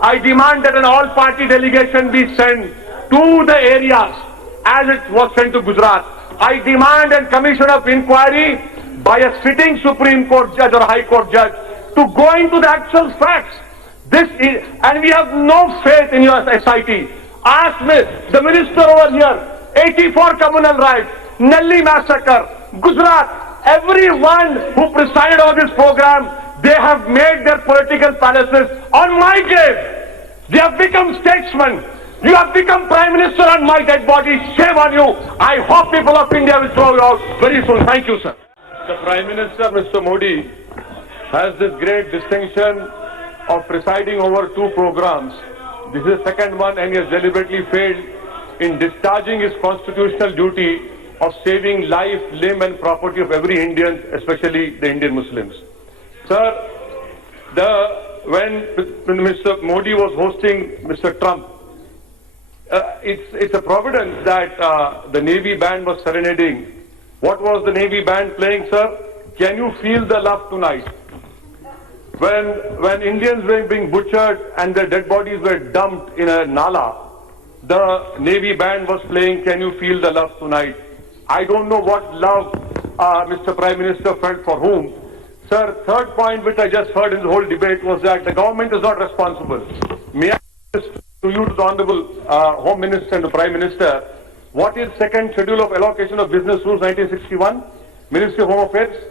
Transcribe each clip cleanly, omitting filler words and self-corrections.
I demand that an all-party delegation be sent to the areas as it was sent to Gujarat. I demand a commission of inquiry by a sitting Supreme Court judge or High Court judge to go into the actual facts. This is, and we have no faith in your SIT. Ask me, the minister over here, 84 communal riots, Nelli massacre, Gujarat, everyone who presided over this program, they have made their political palaces on my grave. They have become statesmen. You have become Prime Minister on my dead body. Shame on you. I hope people of India will throw you out very soon. Thank you, sir. The Prime Minister, Mr. Modi, has this great distinction of presiding over two programs. This is the second one, and he has deliberately failed in discharging his constitutional duty of saving life, limb and property of every Indian, especially the Indian Muslims. Sir, when Mr. Modi was hosting Mr. Trump, it's a providence that the Navy band was serenading. What was the Navy band playing, sir? Can you feel the love tonight? When Indians were being butchered and their dead bodies were dumped in a nala, the Navy band was playing Can You Feel the Love Tonight. I don't know what love Mr. Prime Minister felt for whom. Sir, third point which I just heard in the whole debate was that the government is not responsible. May I ask to you, to the Honorable Home Minister and the Prime Minister, what is second schedule of allocation of business rules 1961? Ministry of Home Affairs,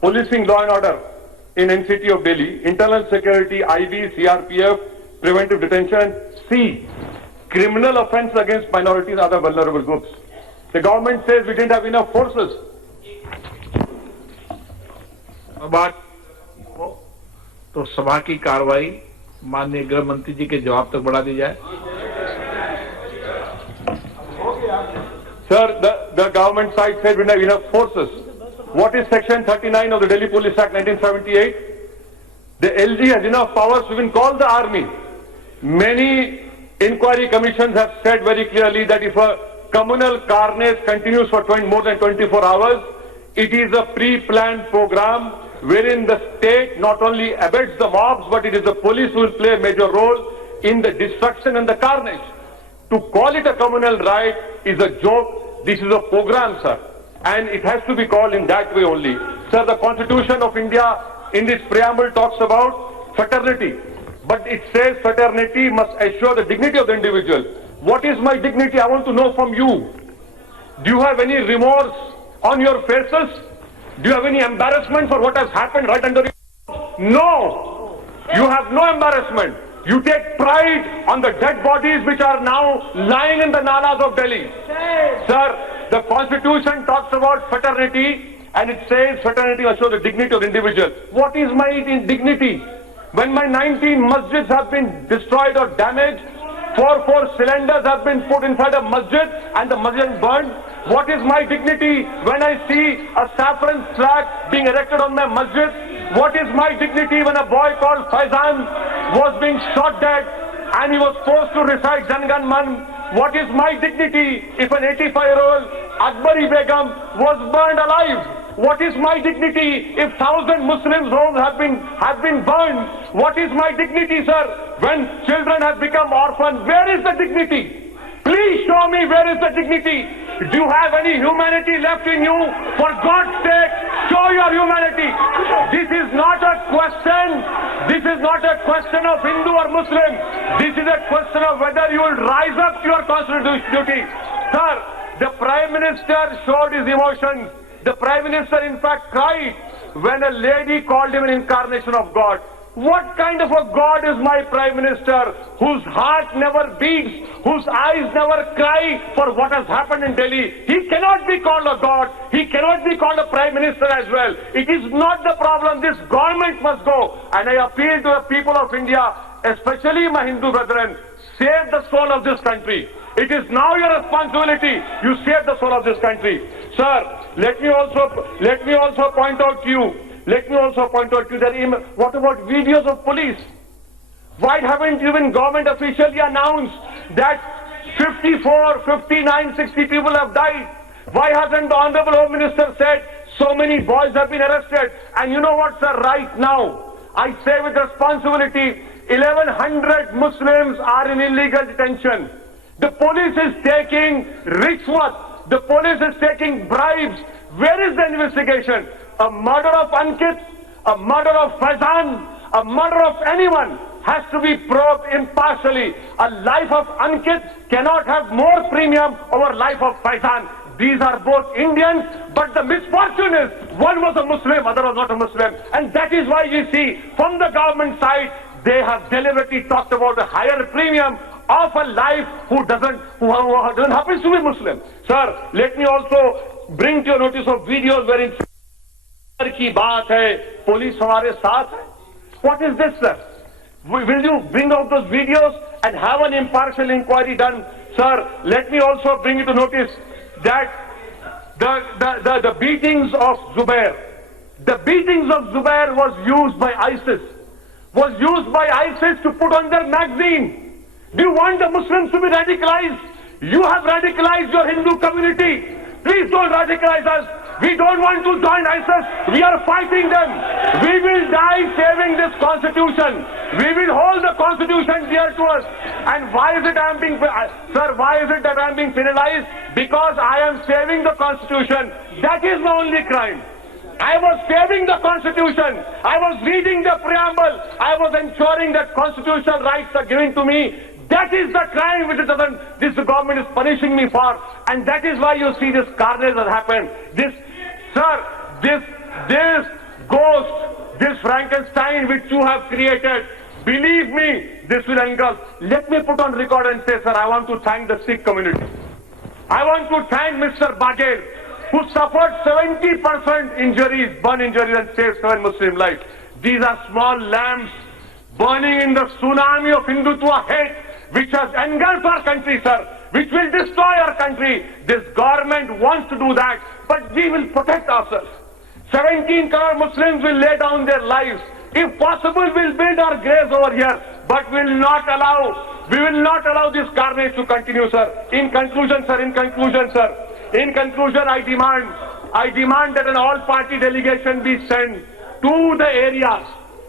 policing law and order in NCT of Delhi, internal security, IB, CRPF, preventive detention. C, criminal offence against minorities and other vulnerable groups. The government says we didn't have enough forces. बात तो सभा की कार्रवाई माननीय गृह मंत्री जी के जवाब तक बढ़ा दी जाए. Sir, the government side said we don't have enough forces. What is section 39 of the Delhi Police Act 1978? The LG has enough powers to even call the army. Many inquiry commissions have said very clearly that if a communal carnage continues for more than 24 hours, it is a pre-planned program wherein the state not only abets the mobs, but it is the police who will play a major role in the destruction and the carnage. To call it a communal riot is a joke. This is a program, sir. And it has to be called in that way only. Sir, the Constitution of India in its preamble talks about fraternity. But it says fraternity must assure the dignity of the individual. What is my dignity? I want to know from you. Do you have any remorse on your faces? Do you have any embarrassment for what has happened right under you? No! You have no embarrassment. You take pride on the dead bodies which are now lying in the nalas of Delhi. Sir, the Constitution talks about fraternity and it says fraternity must show the dignity of the individual. What is my dignity? When my 19 masjids have been destroyed or damaged, four cylinders have been put inside a masjid and the masjid burned. What is my dignity when I see a saffron flag being erected on my masjid? What is my dignity when a boy called Faizan was being shot dead and he was forced to recite Jan Gan Man? What is my dignity if an 85-year-old Akbari Begum was burned alive? What is my dignity if 1,000 Muslims' homes have been burned? What is my dignity, sir, when children have become orphans? Where is the dignity? Please show me where is the dignity. Do you have any humanity left in you? For God's sake, show your humanity. This is not a question. This is not a question of Hindu or Muslim. This is a question of whether you will rise up to your constitutional duty. Sir, the Prime Minister showed his emotions. The Prime Minister, in fact, cried when a lady called him an incarnation of God. What kind of a God is my Prime Minister whose heart never beats, whose eyes never cry for what has happened in Delhi? He cannot be called a God. He cannot be called a Prime Minister as well. It is not the problem. This government must go. And I appeal to the people of India, especially my Hindu brethren, save the soul of this country. It is now your responsibility. You save the soul of this country. Sir, let me also point out to you. That what about videos of police? Why haven't even government officially announced that 54, 59, 60 people have died? Why hasn't the Honorable Home Minister said so many boys have been arrested? And you know what, sir, right now, I say with responsibility, 1,100 Muslims are in illegal detention. The police is taking rishwat. The police is taking bribes. Where is the investigation? A murder of Ankit, a murder of Faizan, a murder of anyone has to be probed impartially. A life of Ankit cannot have more premium over life of Faizan. These are both Indians, but the misfortune is one was a Muslim, other was not a Muslim. And that is why you see from the government side, they have deliberately talked about a higher premium of a life who doesn't happens to be Muslim. Sir, let me also bring to your notice of videos wherein की बात है, police हमारे साथ है. What is this, sir? Will you bring out those videos and have an impartial inquiry done? Sir, let me also bring you to notice that the beatings of Zubair, was used by ISIS to put on their magazine. Do you want the Muslims to be radicalized? You have radicalized your Hindu community. Please don't radicalize us. We don't want to join ISIS. We are fighting them. We will die saving this constitution. We will hold the constitution dear to us. And why is it I am being, sir, why is it that I am being penalized? Because I am saving the constitution. That is my only crime. I was saving the constitution. I was reading the preamble. I was ensuring that constitutional rights are given to me. That is the crime which this government is punishing me for. And that is why you see this carnage has happened. This ghost, this Frankenstein which you have created, believe me, this will engulf. Let me put on record and say, sir, I want to thank the Sikh community. I want to thank Mr. Baghel, who suffered 70% injuries, burn injuries, and saved 7 Muslim lives. These are small lamps burning in the tsunami of Hindutva hate, which has engulfed our country, sir, which will destroy our country. This government wants to do that, but we will protect ourselves. 17 crore Muslims will lay down their lives. If possible, we'll build our graves over here, but we will not allow this carnage to continue, sir. In conclusion, I demand that an all-party delegation be sent to the areas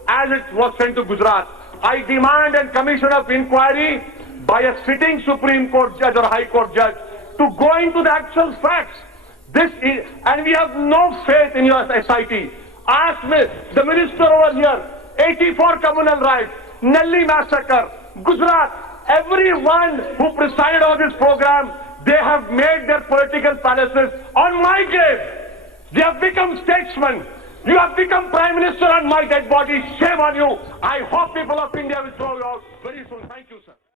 as it was sent to Gujarat. I demand a commission of inquiry by a sitting Supreme Court judge or High Court judge to go into the actual facts. And we have no faith in your SIT. Ask me, the minister over here, 84 communal rights, Nelli massacre, Gujarat, everyone who presided over this program, they have made their political palaces on my grave. They have become statesmen. You have become Prime Minister on my dead body. Shame on you. I hope people of India will throw you out very soon. Thank you, sir.